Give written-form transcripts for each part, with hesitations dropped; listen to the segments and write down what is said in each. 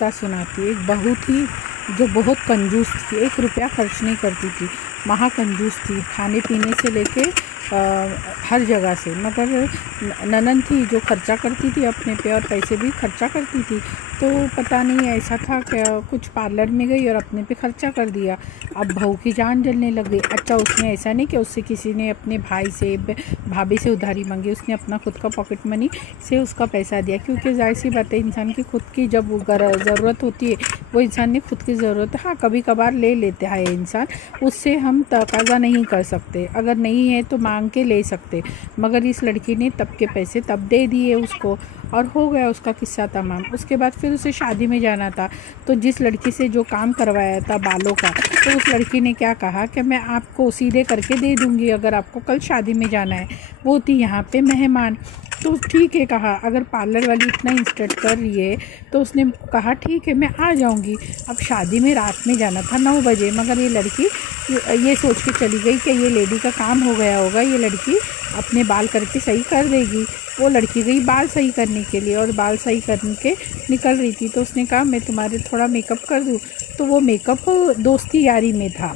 किस्सा सुनाती है। एक बहू थी जो बहुत कंजूस थी, 1 रुपया खर्च नहीं करती थी, महाकंजूस थी, खाने पीने से लेके हर जगह से। मगर ननद थी जो खर्चा करती थी अपने पे और पैसे भी खर्चा करती थी। तो पता नहीं ऐसा था क्या, कुछ पार्लर में गई और अपने पे खर्चा कर दिया। अब बहू की जान जलने लग गई। अच्छा, उसने ऐसा नहीं कि उससे किसी ने अपने भाई से भाभी से उधारी मांगी, उसने अपना खुद का पॉकेट मनी से उसका पैसा दिया। क्योंकि जाहिर सी बात है, इंसान की खुद की जब ज़रूरत होती है वो इंसान ने खुद की ज़रूरत, हाँ कभी कभार ले लेते हैं इंसान, उससे हम तकाज़ा नहीं कर सकते, अगर नहीं है तो मांग के ले सकते। मगर इस लड़की ने तब के पैसे तब दे दिए उसको और हो गया उसका किस्सा तमाम। उसके बाद फिर उसे शादी में जाना था, तो जिस लड़की से जो काम करवाया था बालों का, तो उस लड़की ने क्या कहा कि मैं आपको सीधे करके दे दूँगी अगर आपको कल शादी में जाना है। वो थी यहाँ पे मेहमान। तो ठीक है कहा, अगर पार्लर वाली इतना इंस्टेंट कर रही है तो उसने कहा ठीक है मैं आ जाऊंगी। अब शादी में रात में जाना था 9 बजे, मगर ये लड़की ये सोच के चली गई कि ये लेडी का काम हो गया होगा, ये लड़की अपने बाल करके सही कर देगी। वो लड़की गई बाल सही करने के लिए और बाल सही करके निकल रही थी, तो उसने कहा मैं तुम्हारे थोड़ा मेकअप कर दूँ। तो वो मेकअप दोस्ती यारी में था,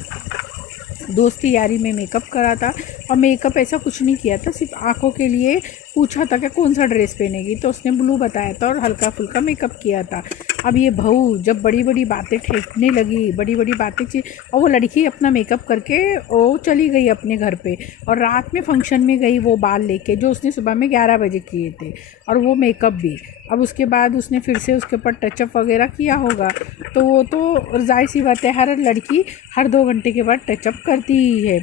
दोस्ती यारी में मेकअप करा था। और मेकअप ऐसा कुछ नहीं किया था, सिर्फ आंखों के लिए पूछा था कि कौन सा ड्रेस पहनेगी, तो उसने ब्लू बताया था और हल्का फुल्का मेकअप किया था। अब ये बहू जब बड़ी बड़ी बातें ठेकने लगी, बड़ी बड़ी बातें और वो लड़की अपना मेकअप करके वो चली गई अपने घर पे और रात में फंक्शन में गई वो बाल लेके जो उसने सुबह में 11 बजे किए थे और वो मेकअप भी। अब उसके बाद उसने फिर से उसके ऊपर टचअप वगैरह किया होगा, तो वो तो जाहिर सी बात है हर लड़की हर 2 घंटे के बाद टचअप करती ही है।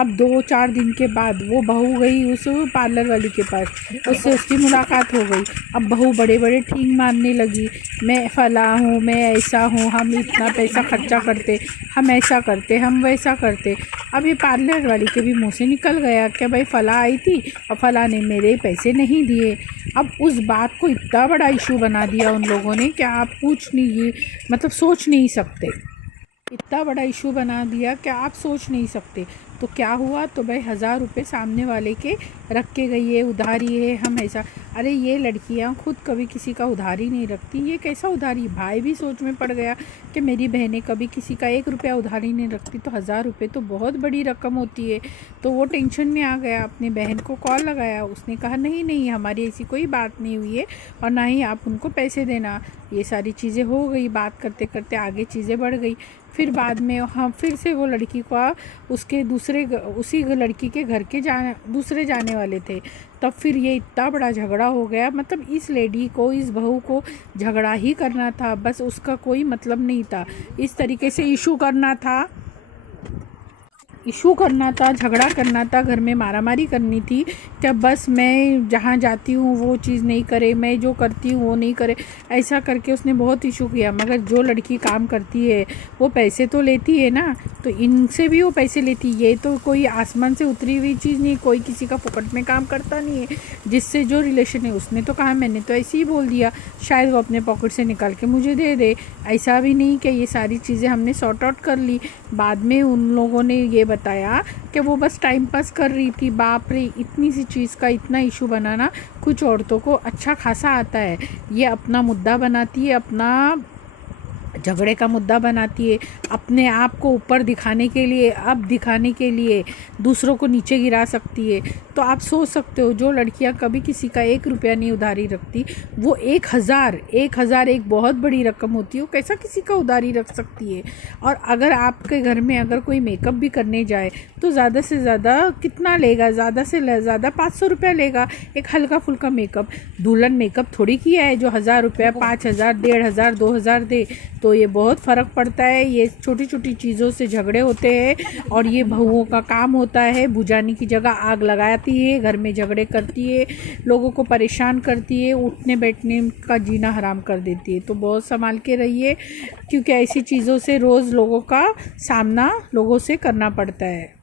अब 2-4 दिन के बाद वो बहू गई उस पार्लर वाली के पास, उससे उसकी मुलाकात हो गई। अब बहू बड़े बड़े ठीक मारने लगी, मैं फला हूँ, मैं ऐसा हूँ, हम इतना पैसा खर्चा करते, हम ऐसा करते, हम वैसा करते। अब ये पार्लर वाली के भी मुँह से निकल गया कि भाई फला आई थी और फला ने मेरे पैसे नहीं दिए। अब उस बात को इतना बड़ा इशू बना दिया उन लोगों ने कि आप पूछ नहीं, मतलब सोच नहीं सकते, इतना बड़ा इशू बना दिया कि आप सोच नहीं सकते। तो क्या हुआ, तो भाई 1000 रुपये सामने वाले के रख के गई है, उधारी है, हम ऐसा। अरे ये लड़कियां खुद कभी किसी का उधारी नहीं रखती, ये कैसा उधारी। भाई भी सोच में पड़ गया कि मेरी बहनें कभी किसी का 1 रुपया उधारी नहीं रखती, तो 1000 रुपये तो बहुत बड़ी रकम होती है। तो वो टेंशन में आ गया, अपनी बहन को कॉल लगाया, उसने कहा नहीं नहीं हमारी ऐसी कोई बात नहीं हुई है और ना ही आप उनको पैसे देना। ये सारी चीज़ें हो गई, बात करते करते आगे चीज़ें बढ़ गई। फिर बाद में हम फिर से वो लड़की को उसके उसी लड़की के घर के दूसरे जाने वाले थे, तब फिर ये इतना बड़ा झगड़ा हो गया। मतलब इस लेडी को, इस बहू को झगड़ा ही करना था, बस उसका कोई मतलब नहीं था, इस तरीके से इशू करना था, झगड़ा करना था, घर में मारामारी करनी थी कि बस मैं जहाँ जाती हूँ वो चीज़ नहीं करे, मैं जो करती हूँ वो नहीं करे, ऐसा करके उसने बहुत इशू किया। मगर जो लड़की काम करती है वो पैसे तो लेती है ना, तो इनसे भी वो पैसे लेती। ये तो कोई आसमान से उतरी हुई चीज़ नहीं, कोई किसी का फुकट में काम करता नहीं है। जिससे जो रिलेशन है उसने तो कहा मैंने तो ऐसे ही बोल दिया, शायद वो अपने पॉकेट से निकाल के मुझे दे दे। ऐसा भी नहीं कि ये सारी चीज़ें हमने सॉर्ट आउट कर ली। बाद में उन लोगों ने ये बताया कि वो बस टाइम पास कर रही थी। बाप रे, इतनी सी चीज़ का इतना इशू बनाना कुछ औरतों को अच्छा खासा आता है। ये अपना मुद्दा बनाती है, अपना झगड़े का मुद्दा बनाती है, अपने आप को ऊपर दिखाने के लिए, अब दिखाने के लिए दूसरों को नीचे गिरा सकती है। तो आप सोच सकते हो जो लड़कियां कभी किसी का 1 रुपया नहीं उधारी रखती, वो 1000 एक बहुत बड़ी रकम होती है, वो कैसा किसी का उधारी रख सकती है। और अगर आपके घर में अगर कोई मेकअप भी करने जाए तो ज़्यादा से ज़्यादा कितना लेगा, ज़्यादा से ज़्यादा 500 रुपया लेगा एक हल्का फुल्का मेकअप। दुल्हन मेकअप थोड़ी किया है जो 1000 रुपया, 5000, 1500, 2000 दे। तो ये बहुत फ़र्क पड़ता है। ये छोटी छोटी चीज़ों से झगड़े होते हैं और ये बहुओं का काम होता है, बुझाने की जगह आग लगाती है, घर में झगड़े करती है, लोगों को परेशान करती है, उठने बैठने का जीना हराम कर देती है। तो बहुत संभाल के रहिए, क्योंकि ऐसी चीज़ों से रोज़ लोगों का सामना लोगों से करना पड़ता है।